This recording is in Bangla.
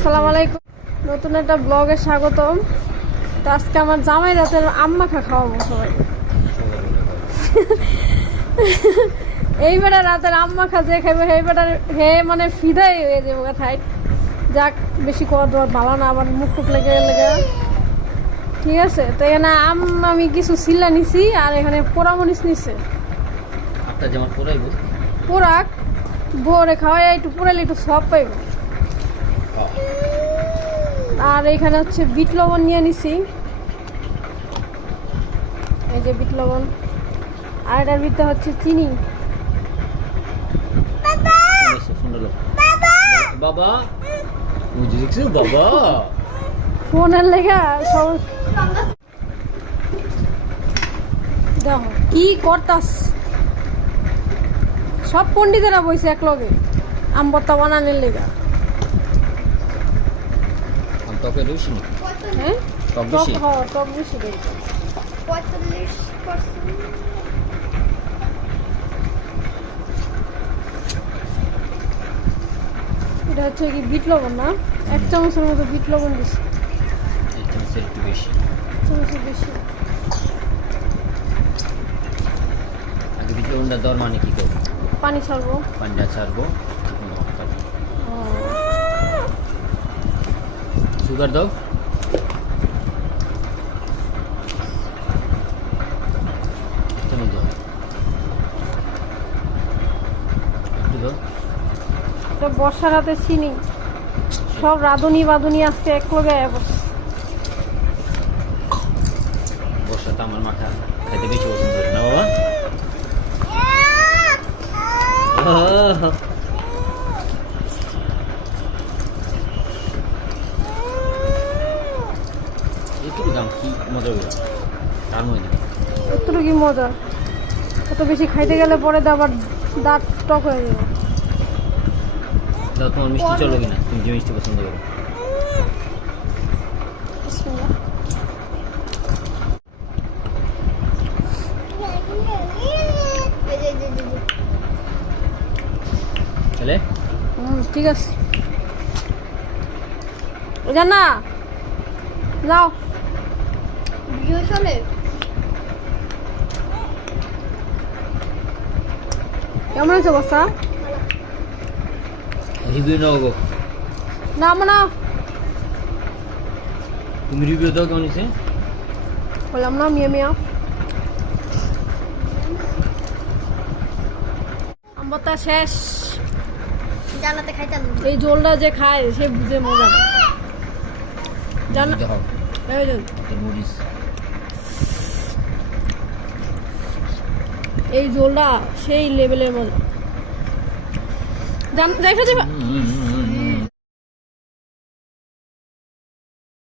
আসসালামু আলাইকুম, নতুন একটা ব্লগে স্বাগতম। তো আজকে আমার জামাই রাতের আম্মাখা খাওয়াবো সবাই। এই বেটা রাতের আম্মাখা যে খাইবে সেই বেটার হে মানে ফিদাই হয়ে যাবো ঠাই। যাক, বেশি খাওয়া দাওয়া ভালো না, আমার মুখ টুক লেগে লেগে। ঠিক আছে, তো এখানে আমি কিছু সিল্লা নিছি আর এখানে পোড়ামরিচ নিছে। আপনার যেমন পোড়াইব পোড়াক ভোরে খাওয়াই একটু পোড়ালে একটু সব পাইব। আর এখানে হচ্ছে বিট লবণ নিয়ে নিছি, এই যে বিট লবণ। আর এটার ভিতরে হচ্ছে চিনি। বাবা বুঝেছি বাবা ফোনের লেগা সব দেখো কি করতাস। সব পণ্ডিতেরা বইছে এক লগে আমবত্তা বানানোর লেগা। ত্বকে বেশি নাকি? হ্যাঁ, টক বেশি? টক বেশি দেয়। 45%। এটা হচ্ছে কি বিট লবণ না, এক চামচের মতো বিট লবণ দিচ্ছি। এই চামচের একটু বেশি। চামচের বেশি। আগে বিট লবণটা দেওয়ার মানে কি করবো? পানি ছাড়বো। পানিটা ছাড়বো। সুগার দাও। চামচ দাও। একটু দাও। এটা বর্ষার রাতে চিনি সব রাঁধুনি বাঁধুনি আজকে এক লগে বসে। বর্ষাতে আমার মাথা খাইতে বেশি পছন্দ করে না বাবা। এইটুকু দাম কি মজা করে তার মধ্যে এতটুকু কি মজা, এত বেশি খাইতে গেলে পরে তো আবার দাঁত টক হয়ে যাবে। দাও, তোমার মিষ্টি চলো কিনা? তুমি যে মিষ্টি পছন্দ করো। চলে ঠিক আছে, ওই না যাও। ভিডিও চলে। কেমন আছে বসা? রিভিউ নাও গো। না না তুমি রিভিউ দাও কেমন হয়েছে? বললাম না মিয়া মিয়া। আমবত্তা শেষ। জানাতে খাইতাম। এই জলটা যে খায় সে বুঝে মজা না। জানা দেখো এই যে মরিচ এই জলটা সেই লেভেলের মজা। দেখো যে